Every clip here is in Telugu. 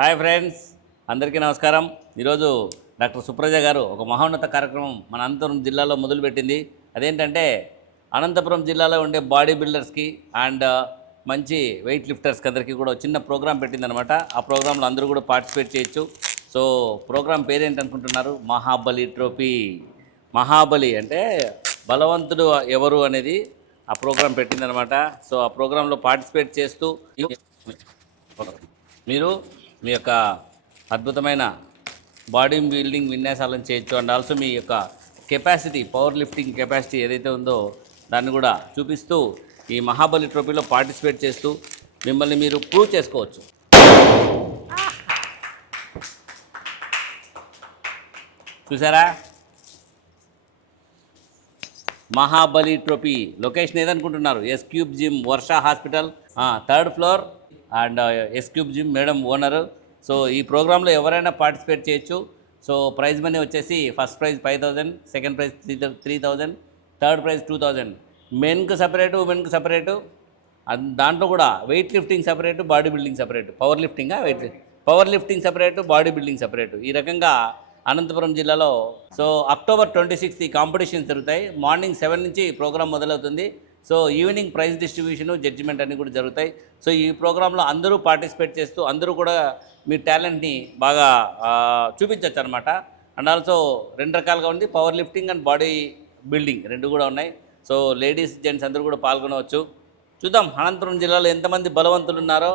హాయ్ ఫ్రెండ్స్, అందరికీ నమస్కారం. ఈరోజు డాక్టర్ సుప్రజ గారు ఒక మహోన్నత కార్యక్రమం మన అనంతపురం జిల్లాలో మొదలుపెట్టింది. అదేంటంటే అనంతపురం జిల్లాలో ఉండే బాడీ బిల్డర్స్కి అండ్ మంచి వెయిట్ లిఫ్టర్స్కి అందరికీ కూడా చిన్న ప్రోగ్రాం పెట్టిందనమాట. ఆ ప్రోగ్రాంలో అందరూ కూడా పార్టిసిపేట్ చేయొచ్చు. సో ప్రోగ్రాం పేరేంటనుకుంటున్నారు? మహాబలి ట్రోఫీ. మహాబలి అంటే బలవంతుడు ఎవరు అనేది ఆ ప్రోగ్రాం పెట్టిందనమాట. సో ఆ ప్రోగ్రాంలో పార్టిసిపేట్ చేస్తూ మీరు మీ యొక్క అద్భుతమైన బాడీ బిల్డింగ్ విన్యాసాలను చేయొచ్చు. అండ్ ఆల్సో మీ యొక్క కెపాసిటీ, పవర్ లిఫ్టింగ్ కెపాసిటీ ఏదైతే ఉందో దాన్ని కూడా చూపిస్తూ ఈ మహాబలి ట్రోఫీలో పార్టిసిపేట్ చేస్తూ మిమ్మల్ని మీరు ప్రూవ్ చేసుకోవచ్చు. చూసారా? మహాబలి ట్రోఫీ లొకేషన్ ఏదనుకుంటున్నారు? S cube gym, Varsha hospital, 3rd floor and S cube gym madam owner. So ఈ ప్రోగ్రాంలో ఎవరైనా పార్టిసిపేట్ చేయొచ్చు. సో ప్రైజ్ మనీ వచ్చేసి first prize 5,000, second prize 3,000, third prize 2,000. మెన్కి సపరేటు, ఉమెన్కి సపరేటు. దాంట్లో కూడా weight lifting separate, body building separate. Power lifting separate, body building separate. ఈ రకంగా అనంతపురం జిల్లాలో సో అక్టోబర్ 26 ఈ కాంపిటీషన్స్ జరుగుతాయి. మార్నింగ్ 7 నుంచి ప్రోగ్రాం మొదలవుతుంది. So evening prize distribution, judgement అన్నీ కూడా జరుగుతాయి. సో ఈ ప్రోగ్రాంలో అందరూ పార్టిసిపేట్ చేస్తూ అందరూ కూడా మీ టాలెంట్ని బాగా చూపించవచ్చు అనమాట. అండ్ ఆల్సో 2 రకాలుగా ఉంది, power lifting and body building 2 కూడా ఉన్నాయి. సో లేడీస్, జెంట్స్ అందరూ కూడా పాల్గొనవచ్చు. చూద్దాం అనంతపురం జిల్లాలో ఎంతమంది బలవంతులు ఉన్నారో,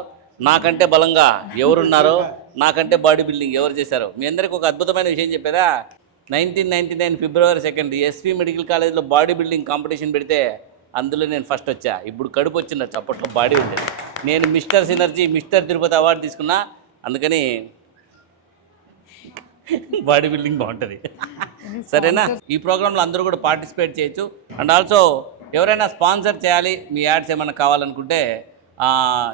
నాకంటే బలంగా ఎవరున్నారో, నాకంటే బాడీ బిల్డింగ్ ఎవరు చేశారో. మీ అందరికీ ఒక అద్భుతమైన విషయం చెప్పేదా? 1999 ఫిబ్రవరి 2 ఎస్వి మెడికల్ కాలేజ్లో బాడీ బిల్డింగ్ కాంపిటీషన్ పెడితే అందులో నేను ఫస్ట్ వచ్చా. ఇప్పుడు కడుపు వచ్చిన చప్పట్లో బాడీ ఉండేది. నేను mister synergy, mister Tirupati award తీసుకున్నా. అందుకని బాడీ బిల్డింగ్ బాగుంటుంది. సరేనా? ఈ ప్రోగ్రాంలో అందరూ కూడా పార్టిసిపేట్ చేయొచ్చు. అండ్ ఆల్సో ఎవరైనా స్పాన్సర్ చేయాలి, మీ యాడ్స్ ఏమైనా కావాలనుకుంటే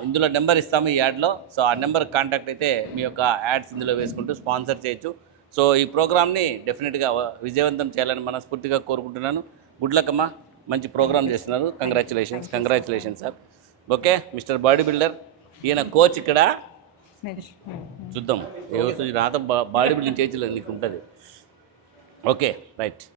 ఇందులో నెంబర్ ఇస్తాము ఈ యాడ్లో. సో ఆ నెంబర్ కాంటాక్ట్ అయితే మీ యొక్క యాడ్స్ ఇందులో వేసుకుంటూ స్పాన్సర్ చేయొచ్చు. సో ఈ ప్రోగ్రామ్ని డెఫినెట్గా విజయవంతం చేయాలని మనస్ఫూర్తిగా కోరుకుంటున్నాను. గుడ్ లక్ అమ్మా, మంచి ప్రోగ్రామ్ చేస్తున్నారు. Congratulations sir. Okay, mister body builder. ఈయన కోచ్ ఇక్కడ. చూద్దాం నాతో బాడీ బిల్డింగ్ చేయించలేదు, నీకు ఉంటుంది. Okay, right.